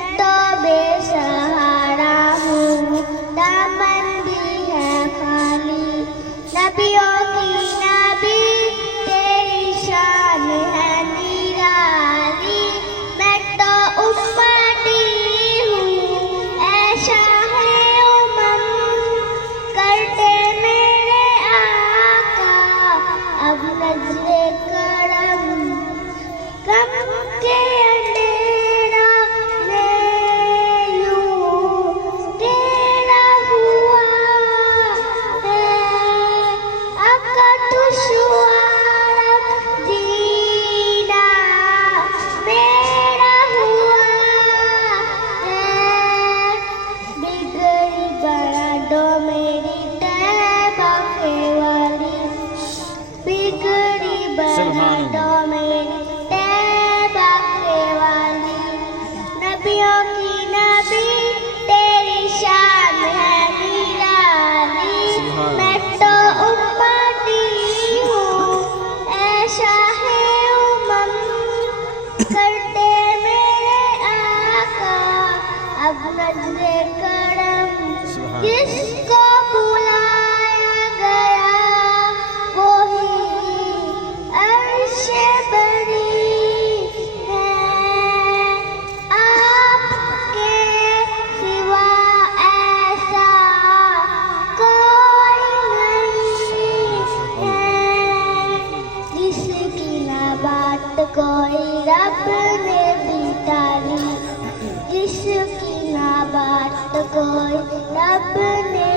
मैं तो बेसहारा हूँ, दामन भी है खाली। नबियों की नबी तेरी शान है निराली। मैं तो उम्मती हूँ, ऐसा है उमम, करते मेरे आका अब नज़्रे करम। गम के अंधेरा में यूं तेरा हुआ है, आका दुश्वार जीना मेरा हुआ है। बिगड़ी बना दो मेरी तैबा के वाली, बिगड़ी बना दो मेरी तैबा के वाली। नबियों की नबी तेरी शान है निराली। मैं तो उम्मती हूँ, ऐसा है उमम, करते मेरे आका अब नज़्रे करम। जिसको बुलाया गया वही अर्शे बनी है, आपके सिवा ऐसा कोई नहीं है। जिसकी ना बात कोई रब ने भी टाली, जिसकी ना बात कोई रब ने